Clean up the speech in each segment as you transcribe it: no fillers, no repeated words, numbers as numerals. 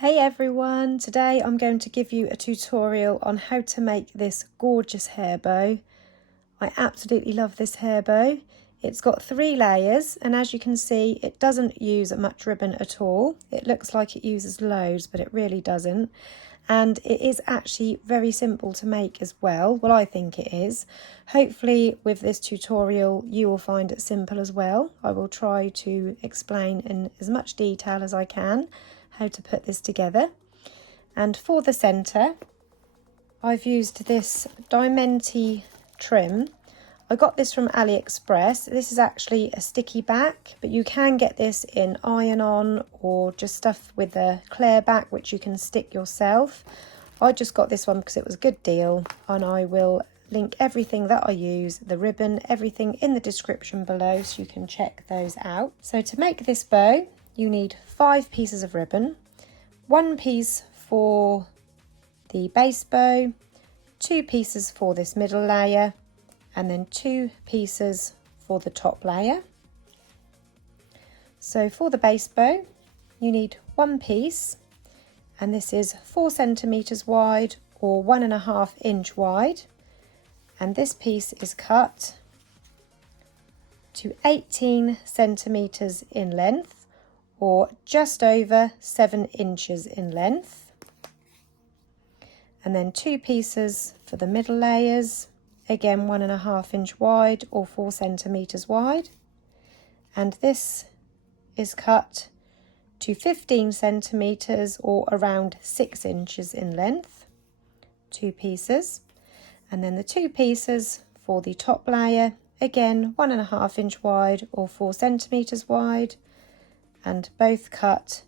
Hey everyone, today I'm going to give you a tutorial on how to make this gorgeous hair bow. I absolutely love this hair bow. It's got 3 layers and as you can see it doesn't use much ribbon at all. It looks like it uses loads but it really doesn't, and it is actually very simple to make as well. Well, I think it is. Hopefully with this tutorial you will find it simple as well. I will try to explain in as much detail as I can how to put this together. And for the centre I've used this Diamante trim. I got this from AliExpress. This is actually a sticky back, but you can get this in iron-on or just stuff with a clear back which you can stick yourself. I just got this one because it was a good deal, and I will link everything that I use, the ribbon, everything in the description below so you can check those out. So to make this bow you need 5 pieces of ribbon, 1 piece for the base bow, 2 pieces for this middle layer, and then 2 pieces for the top layer. So for the base bow you need 1 piece, and this is 4 centimeters wide or 1.5 inch wide, and this piece is cut to 18 centimeters in length or just over 7 inches in length, and then 2 pieces for the middle layers, again 1.5 inch wide or 4 centimeters wide, and this is cut to 15 centimeters or around 6 inches in length, 2 pieces, and then the 2 pieces for the top layer, again 1.5 inch wide or 4 centimeters wide, and both cut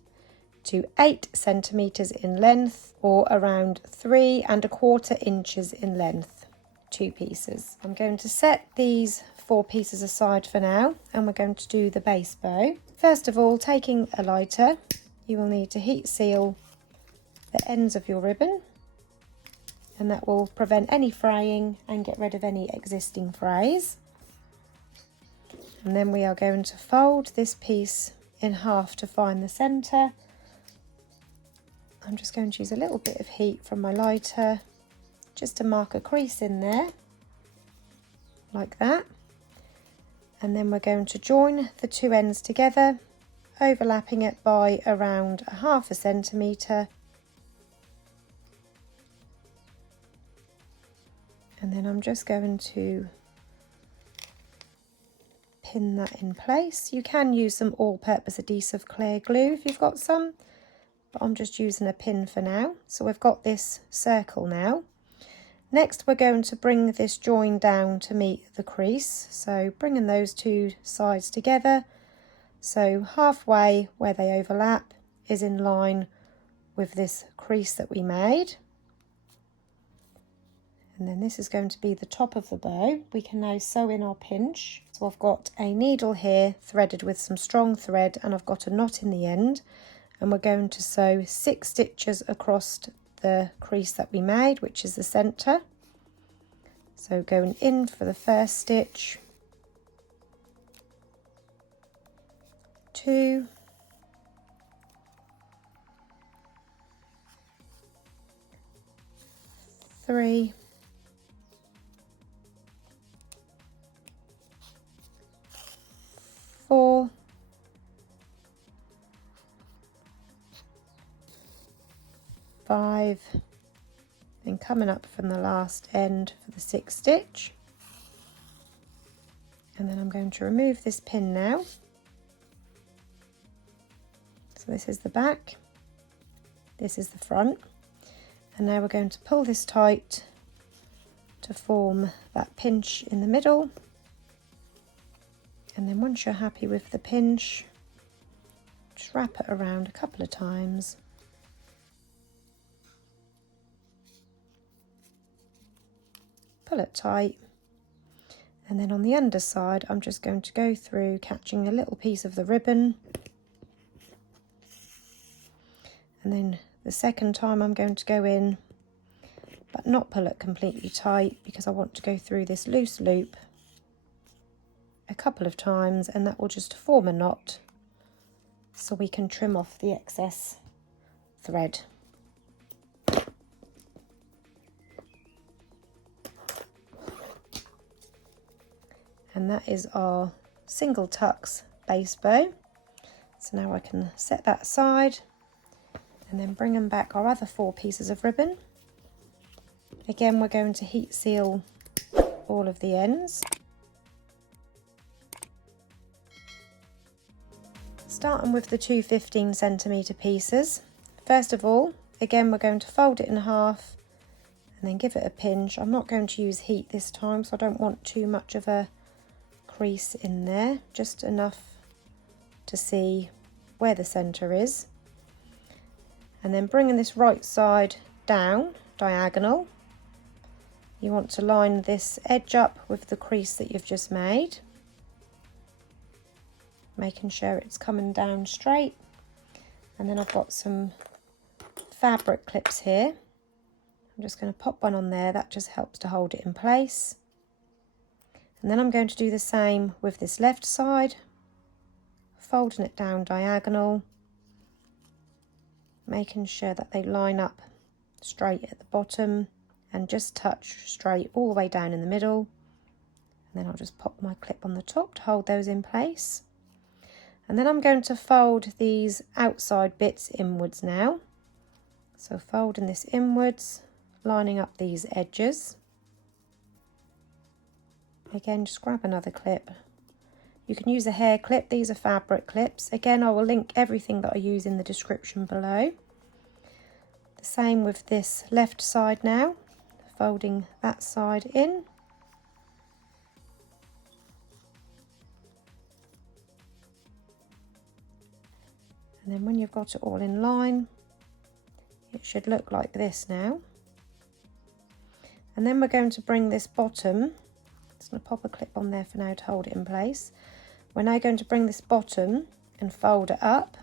to 8 centimeters in length or around 3¼ inches in length, 2 pieces. I'm going to set these 4 pieces aside for now, and we're going to do the base bow. First of all, taking a lighter, you will need to heat seal the ends of your ribbon, and that will prevent any fraying and get rid of any existing frays. And then we are going to fold this piece in half to find the centre. I'm just going to use a little bit of heat from my lighter just to mark a crease in there, like that. And then we're going to join the 2 ends together, overlapping it by around 1/2 centimetre. And then I'm just going to pin that in place. You can use some all-purpose adhesive clear glue if you've got some, but I'm just using a pin for now. So we've got this circle now. Next we're going to bring this join down to meet the crease, so bringing those 2 sides together so halfway where they overlap is in line with this crease that we made. And then this is going to be the top of the bow. We can now sew in our pinch. So I've got a needle here threaded with some strong thread, and I've got a knot in the end, and we're going to sew 6 stitches across the crease that we made, which is the centre. So going in for the first stitch, 2, 3, 4, 5, and coming up from the last end for the 6th stitch. And then I'm going to remove this pin now. So this is the back, this is the front, and now we're going to pull this tight to form that pinch in the middle. And then once you're happy with the pinch, just wrap it around a couple of times. Pull it tight, and then on the underside I'm just going to go through catching a little piece of the ribbon, and then the second time I'm going to go in but not pull it completely tight because I want to go through this loose loop a couple of times, and that will just form a knot so we can trim off the excess thread. And that is our single tucks base bow. So now I can set that aside and then bring them back our other 4 pieces of ribbon. Again, we're going to heat seal all of the ends. Starting with the 2 15cm pieces. First of all, again, we're going to fold it in half and then give it a pinch. I'm not going to use heat this time, so I don't want too much of a crease in there, just enough to see where the centre is. And then bringing this right side down, diagonal, you want to line this edge up with the crease that you've just made, making sure it's coming down straight. And then I've got some fabric clips here. I'm just going to pop one on there, that just helps to hold it in place. And then I'm going to do the same with this left side, folding it down diagonal, making sure that they line up straight at the bottom and just touch straight all the way down in the middle. And then I'll just pop my clip on the top to hold those in place. And then I'm going to fold these outside bits inwards now. So folding this inwards, lining up these edges. Again, just grab another clip. You can use a hair clip, these are fabric clips. Again, I will link everything that I use in the description below. The same with this left side now, folding that side in. And then when you've got it all in line, it should look like this now. And then we're going to bring this bottom, just going to pop a clip on there for now to hold it in place. We're now going to bring this bottom and fold it up.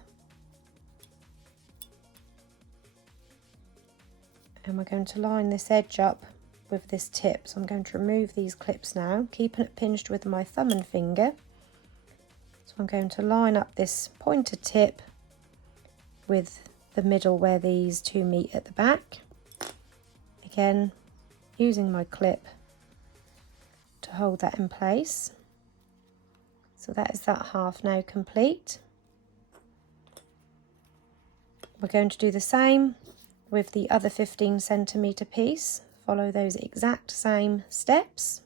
And we're going to line this edge up with this tip. So I'm going to remove these clips now, keeping it pinched with my thumb and finger. So I'm going to line up this pointed tip with the middle where these 2 meet at the back. Again, using my clip to hold that in place. So that is that half now complete. We're going to do the same with the other 15cm piece. Follow those exact same steps.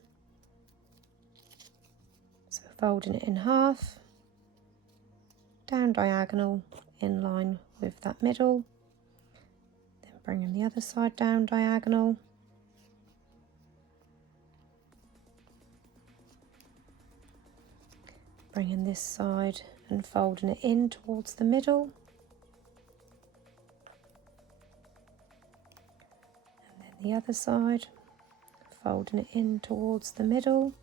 So folding it in half, down diagonal in line with that middle, then bringing the other side down diagonal. Bringing this side and folding it in towards the middle. And then the other side, folding it in towards the middle.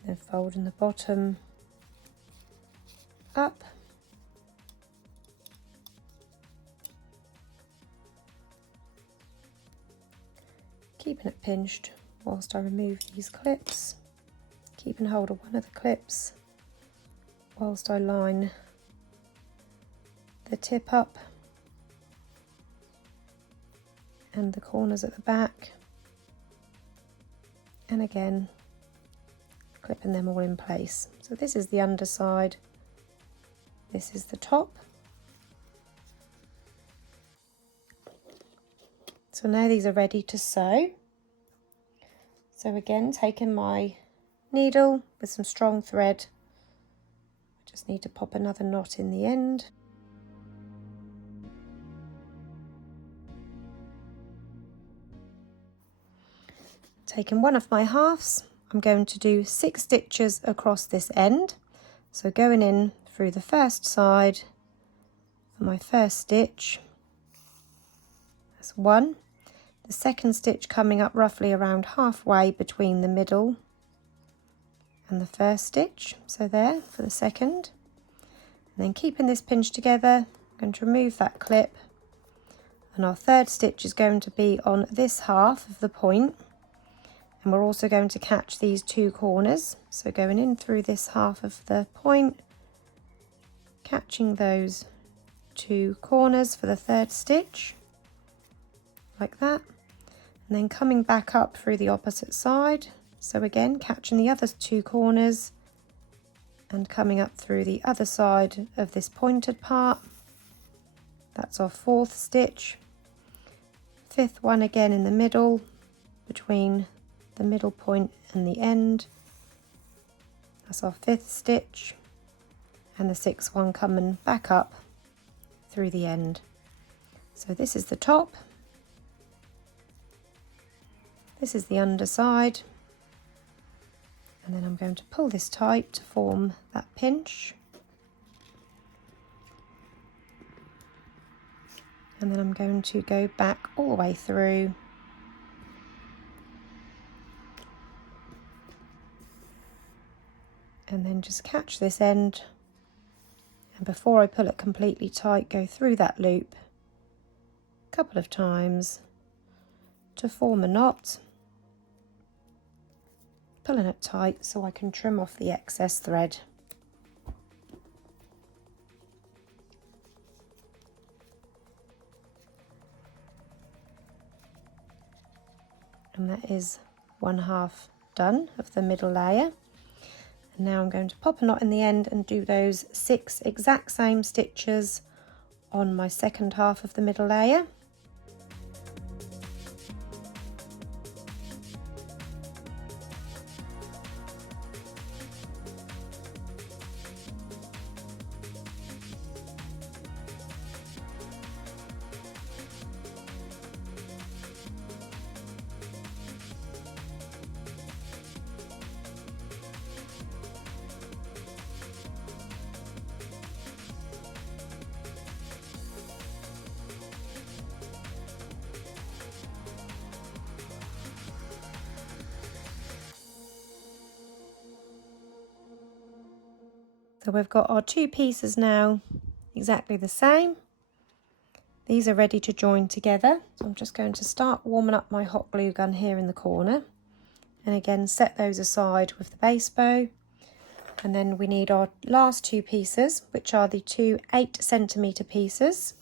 And then folding the bottom up. Keeping it pinched whilst I remove these clips, keeping hold of one of the clips whilst I line the tip up and the corners at the back, and again clipping them all in place. So this is the underside, this is the top. So now these are ready to sew. So again, taking my needle with some strong thread, I just need to pop another knot in the end. Taking one of my halves, I'm going to do 6 stitches across this end. So going in through the first side for my first stitch, that's 1. The second stitch coming up roughly around halfway between the middle and the first stitch, so there for the second. And then keeping this pinched together, I'm going to remove that clip, and our third stitch is going to be on this half of the point, And we're also going to catch these two corners, so going in through this half of the point, catching those two corners for the third stitch, like that, and then coming back up through the opposite side, so again catching the other two corners and coming up through the other side of this pointed part. That's our fourth stitch. Fifth one again in the middle, between the middle point and the end. That's our fifth stitch, and the sixth one coming back up through the end. So this is the top, this is the underside, and then I'm going to pull this tight to form that pinch, and then I'm going to go back all the way through and then just catch this end, and before I pull it completely tight, go through that loop a couple of times to form a knot, pulling it tight so I can trim off the excess thread. And that is one half done of the middle layer. And now I'm going to pop a knot in the end and do those 6 exact same stitches on my second half of the middle layer. So we've got our two pieces now exactly the same. These are ready to join together. So I'm just going to start warming up my hot glue gun here in the corner. And again, set those aside with the base bow. And then we need our last two pieces, which are the two 8cm pieces.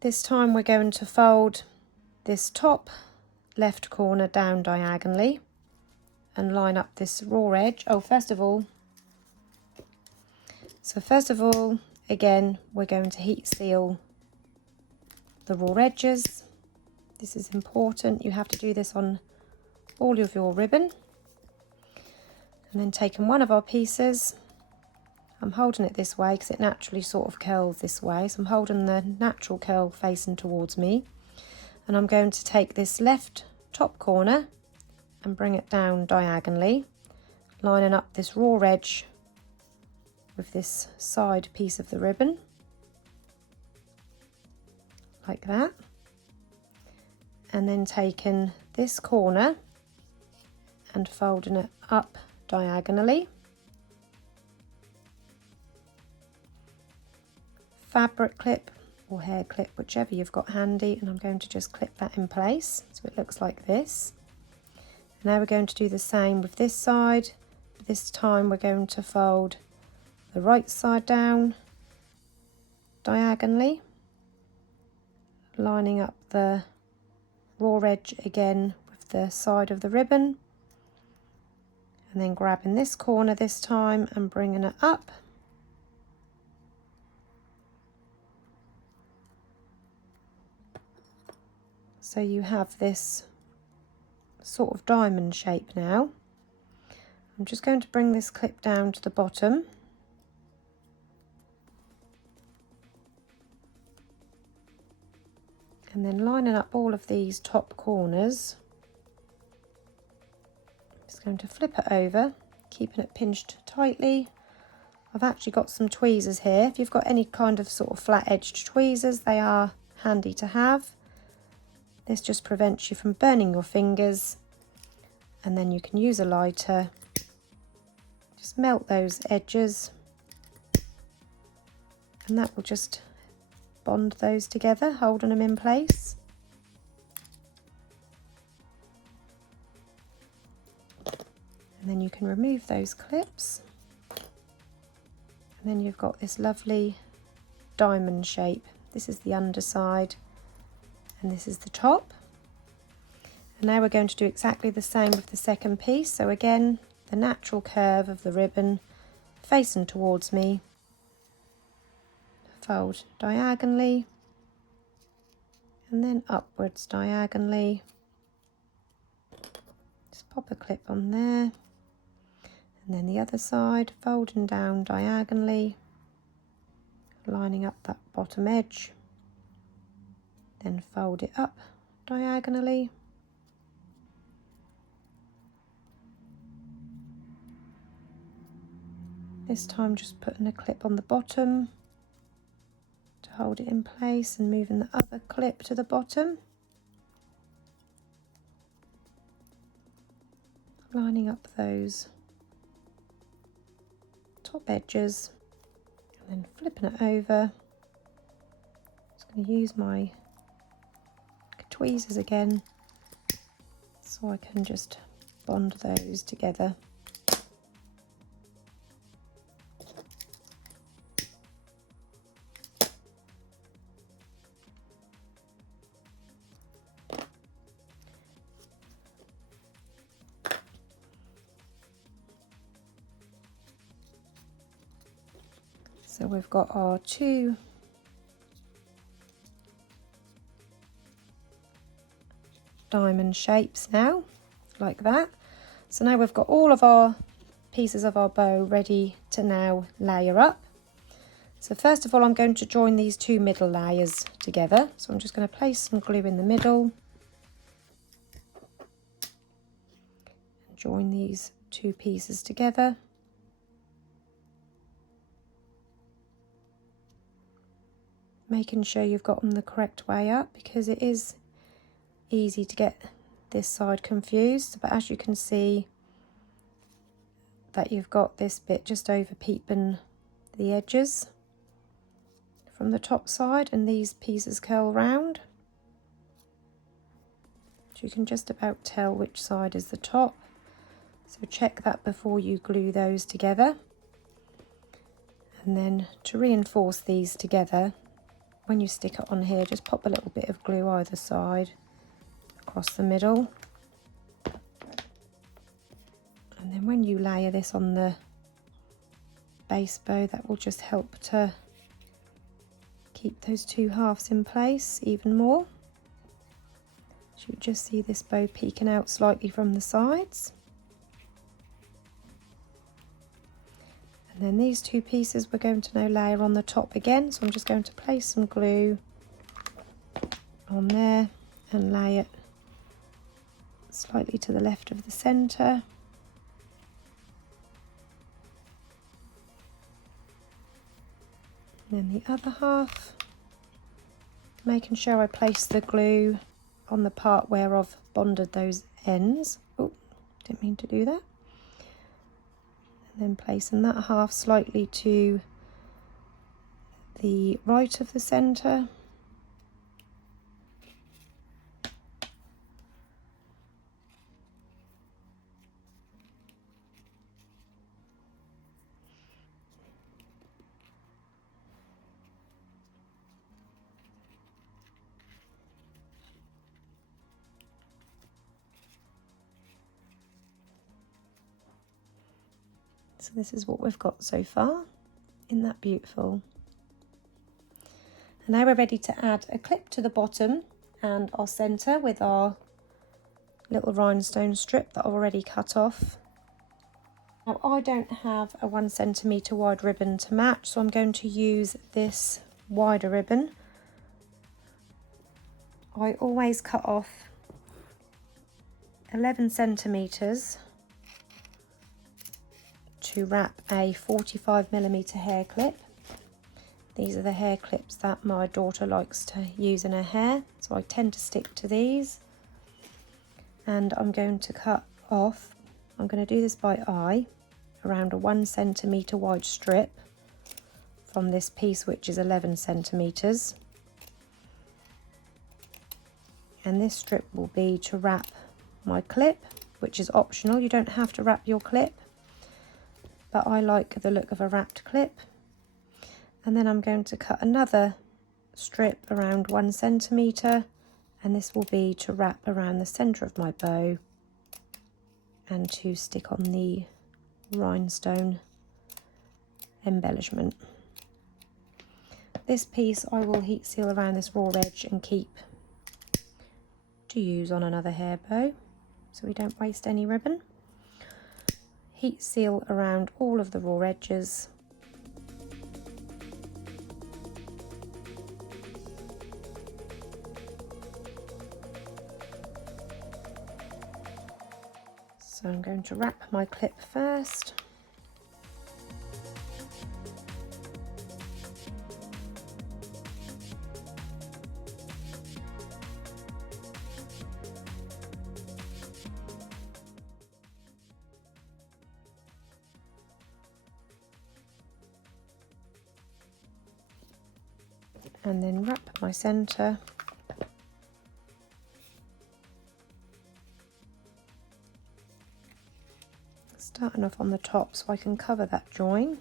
This time we're going to fold this top left corner down diagonally and line up this raw edge. First of all, again, we're going to heat seal the raw edges. This is important. You have to do this on all of your ribbon. And then taking one of our pieces, I'm holding it this way because it naturally sort of curls this way. So I'm holding the natural curl facing towards me. And I'm going to take this left top corner and bring it down diagonally, lining up this raw edge with this side piece of the ribbon, like that. And then taking this corner and folding it up diagonally. Fabric clip or hair clip, whichever you've got handy, and I'm going to just clip that in place so it looks like this. Now we're going to do the same with this side, but this time we're going to fold the right side down diagonally, lining up the raw edge again with the side of the ribbon, and then grabbing this corner this time and bringing it up. So you have this sort of diamond shape now. I'm just going to bring this clip down to the bottom. And then lining up all of these top corners. Just going to flip it over, keeping it pinched tightly. I've actually got some tweezers here. If you've got any kind of sort of flat-edged tweezers, they are handy to have. This just prevents you from burning your fingers. And then you can use a lighter. Just melt those edges. And that will just bond those together, holding them in place. And then you can remove those clips. And then you've got this lovely diamond shape. This is the underside and this is the top. And now we're going to do exactly the same with the second piece. So again, the natural curve of the ribbon facing towards me. Fold diagonally and then upwards diagonally. Just pop a clip on there. And then the other side, folding down diagonally, lining up that bottom edge, then fold it up diagonally. This time just putting a clip on the bottom to hold it in place and moving the other clip to the bottom. Lining up those top edges and then flipping it over. Just going to use my tweezers again so I can just bond those together. So we've got our two diamond shapes now, like that. So now we've got all of our pieces of our bow ready to now layer up. So first of all, I'm going to join these two middle layers together. So I'm just going to place some glue in the middle. And join these two pieces together. Making sure you've got them the correct way up, because it is easy to get this side confused. But as you can see that you've got this bit just over peeping the edges from the top side, and these pieces curl round. So you can just about tell which side is the top. So check that before you glue those together. And then to reinforce these together, when you stick it on here, just pop a little bit of glue either side across the middle. And then when you layer this on the base bow, that will just help to keep those two halves in place even more. So you just see this bow peeking out slightly from the sides. And then these two pieces we're going to now layer on the top again. So I'm just going to place some glue on there and lay it slightly to the left of the centre. And then the other half, making sure I place the glue on the part where I've bonded those ends. Oh, didn't mean to do that. And then placing that half slightly to the right of the centre. So this is what we've got so far. Isn't that beautiful? And now we're ready to add a clip to the bottom and our centre with our little rhinestone strip that I've already cut off. Now I don't have a 1 centimetre wide ribbon to match, so I'm going to use this wider ribbon. I always cut off 11 centimetres to wrap a 45mm hair clip. These are the hair clips that my daughter likes to use in her hair, so I tend to stick to these. And I'm going to cut off, I'm going to do this by eye, around a 1 centimetre wide strip from this piece, which is 11 centimetres. And this strip will be to wrap my clip, which is optional. You don't have to wrap your clip, but I like the look of a wrapped clip. And then I'm going to cut another strip around 1 centimetre, and this will be to wrap around the centre of my bow and to stick on the rhinestone embellishment. This piece I will heat seal around this raw edge and keep to use on another hair bow, so we don't waste any ribbon. Heat seal around all of the raw edges. So I'm going to wrap my clip first. And then wrap my centre. Starting off on the top so I can cover that join.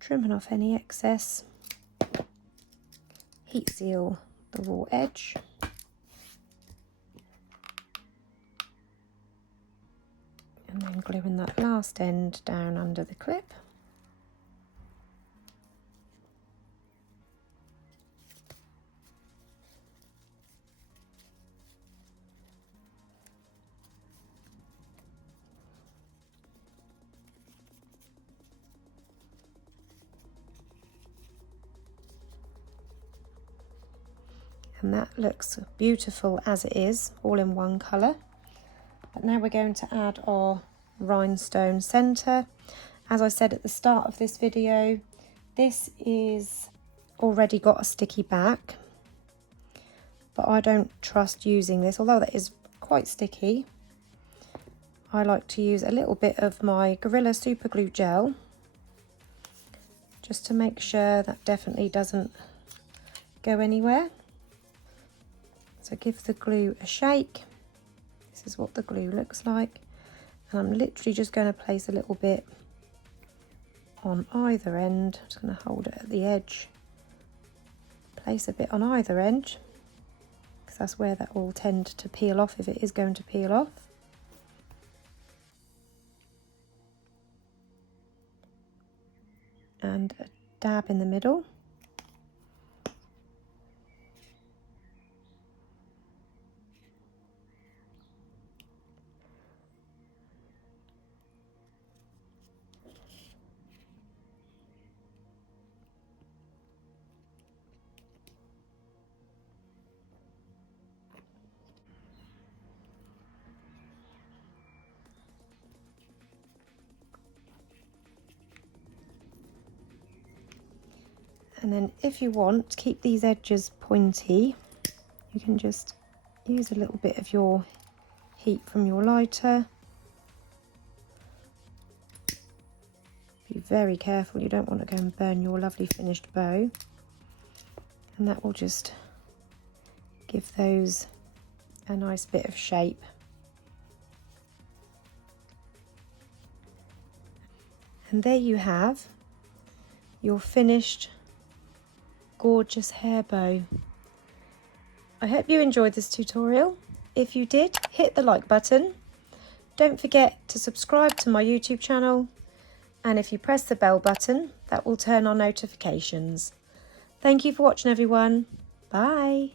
Trimming off any excess. Heat seal the raw edge. And then gluing that last end down under the clip. And that looks beautiful as it is, all in one colour. But now we're going to add our rhinestone centre. As I said at the start of this video, this is already got a sticky back, but I don't trust using this, although that is quite sticky. I like to use a little bit of my Gorilla Super Glue gel, just to make sure that definitely doesn't go anywhere. So give the glue a shake. This is what the glue looks like. And I'm literally just going to place a little bit on either end. I'm just going to hold it at the edge. Place a bit on either end, because that's where that will tend to peel off if it is going to peel off. And a dab in the middle. And then if you want to keep these edges pointy, you can just use a little bit of your heat from your lighter. Be very careful, you don't want to go and burn your lovely finished bow. And that will just give those a nice bit of shape. And there you have your finished gorgeous hair bow. I hope you enjoyed this tutorial. If you did, hit the like button. Don't forget to subscribe to my YouTube channel, and if you press the bell button, that will turn on notifications. Thank you for watching, everyone. Bye.